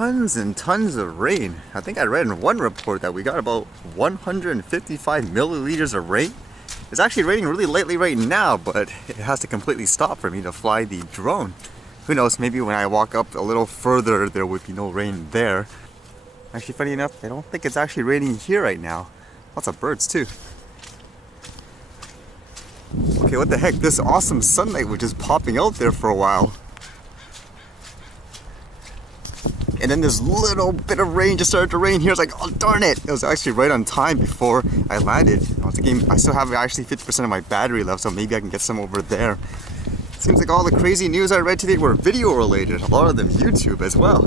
tons and tons of rain. I think I read in one report that we got about 155 milliliters of rain. It's actually raining really lightly right now, but it has to completely stop for me to fly the drone. Who knows, maybe when I walk up a little further there would be no rain there. Actually, funny enough, I don't think it's actually raining here right now. Lots of birds too. Okay, what the heck, this awesome sunlight was just popping out there for a while. And then this little bit of rain just started to rain here. It's like, oh darn it! It was actually right on time before I landed. I was thinking I still have actually 50% of my battery left, so maybe I can get some over there. Seems like all the crazy news I read today were video related, a lot of them YouTube as well.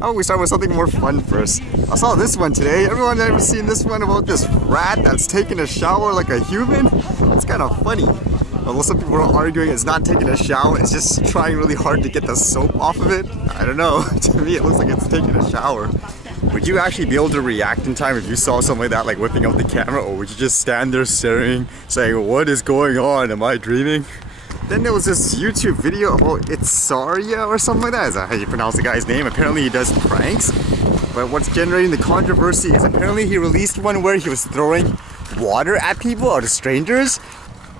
How about we start with something more fun first? I saw this one today. Everyone ever seen this one about this rat that's taking a shower like a human? It's kind of funny. Although some people are arguing it's not taking a shower, it's just trying really hard to get the soap off of it. I don't know. To me it looks like it's taking a shower. Would you actually be able to react in time if you saw something like that, like whipping out the camera, or would you just stand there staring, saying, what is going on? Am I dreaming? Then there was this YouTube video about ItzArya or something like that. Is that how you pronounce the guy's name? Apparently he does pranks. But what's generating the controversy is apparently he released one where he was throwing water at people or to strangers.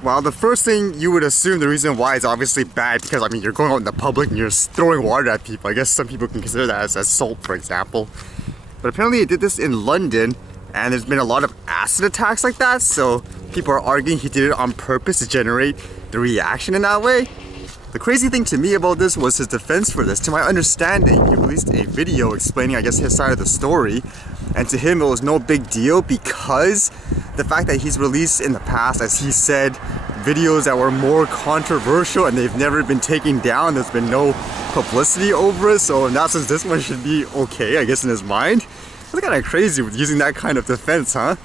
Well, the first thing you would assume the reason why is obviously bad because, I mean, you're going out in the public and you're throwing water at people. I guess some people can consider that as assault, for example. But apparently he did this in London and there's been a lot of acid attacks like that. So people are arguing he did it on purpose to generate the reaction in that way. The crazy thing to me about this was his defense for this. To my understanding, he released a video explaining, I guess, his side of the story. And to him, it was no big deal because the fact that he's released in the past, as he said, videos that were more controversial and they've never been taken down. There's been no publicity over it. So in that sense, this one should be okay, I guess, in his mind. It's kind of crazy with using that kind of defense, huh?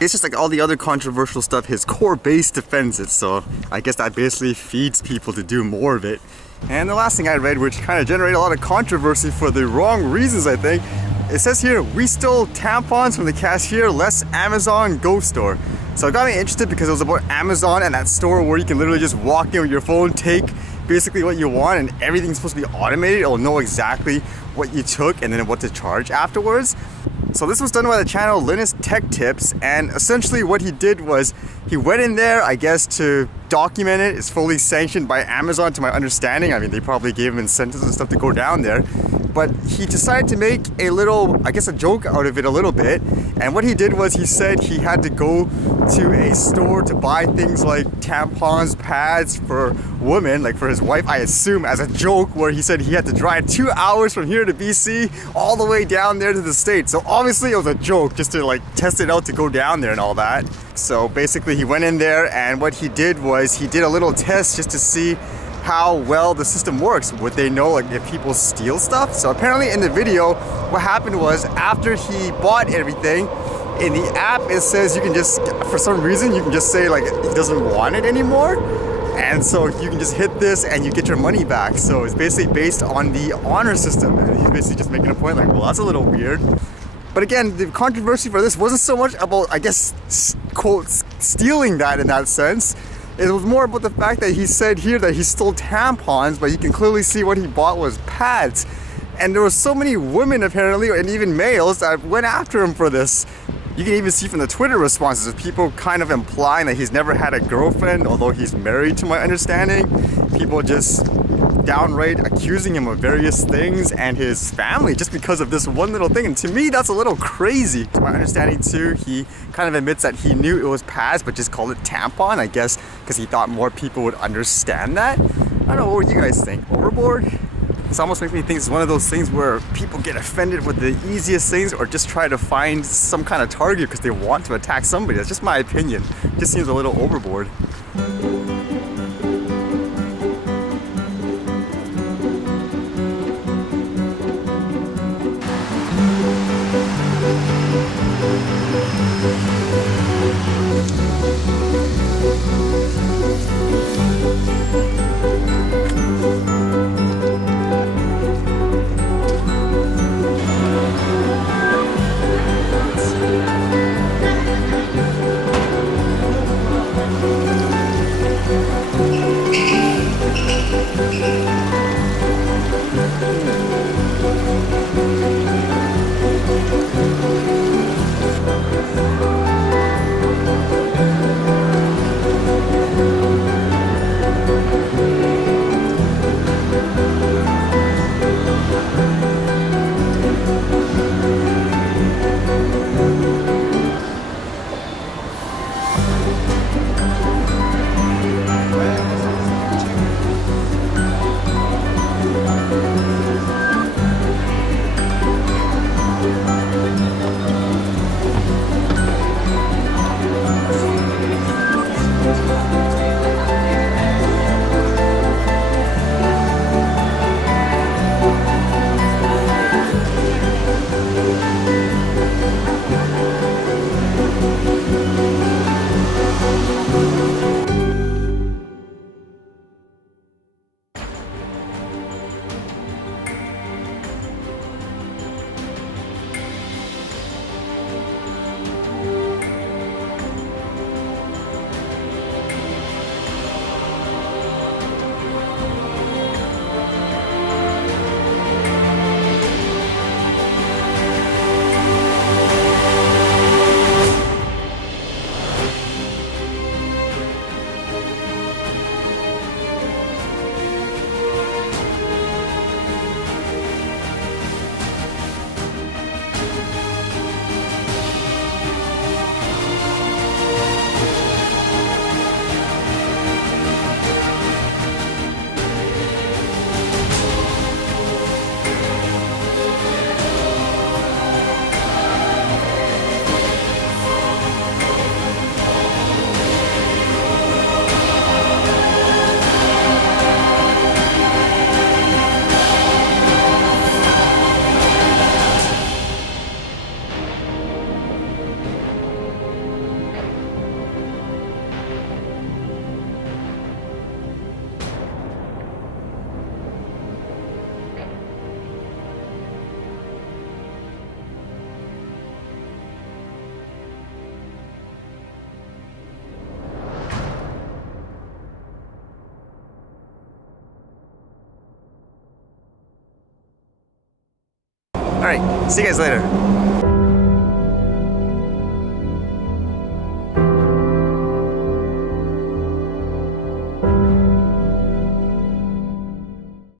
It's just like all the other controversial stuff, his core base defends it, so I guess that basically feeds people to do more of it. And the last thing I read, which kind of generated a lot of controversy for the wrong reasons, I think, it says here, we stole tampons from the cashier, less Amazon Go store. So it got me interested because it was about Amazon and that store where you can literally just walk in with your phone, take basically what you want, and everything's supposed to be automated. It'll know exactly what you took and then what to charge afterwards. So this was done by the channel Linus Tech Tips, and essentially what he did was he went in there, I guess, to document it. It's fully sanctioned by Amazon to my understanding. I mean, they probably gave him incentives and stuff to go down there. But he decided to make a little, I guess, a joke out of it a little bit. And what he did was he said he had to go to a store to buy things like tampons, pads for women, like for his wife, I assume, as a joke, where he said he had to drive 2 hours from here to BC all the way down there to the States. So obviously it was a joke just to like test it out to go down there and all that. So basically he went in there and what he did was he did a little test just to see how well the system works. Would they know like if people steal stuff? So apparently in the video, what happened was after he bought everything, in the app it says you can just, for some reason, you can just say like he doesn't want it anymore. And so you can just hit this and you get your money back. So it's basically based on the honor system. And he's basically just making a point like, well, that's a little weird. But again, the controversy for this wasn't so much about, I guess, quote, stealing that in that sense. It was more about the fact that he said here that he stole tampons, but you can clearly see what he bought was pads. And there were so many women apparently, and even males, that went after him for this. You can even see from the Twitter responses of people kind of implying that he's never had a girlfriend, although he's married to my understanding. People just downright accusing him of various things and his family just because of this one little thing. And to me, that's a little crazy. To my understanding too, he kind of admits that he knew it was pads, but just called it tampon, I guess, because he thought more people would understand that. I don't know, what do you guys think? Overboard? This almost makes me think it's one of those things where people get offended with the easiest things or just try to find some kind of target because they want to attack somebody. That's just my opinion. It just seems a little overboard. Alright, see you guys later.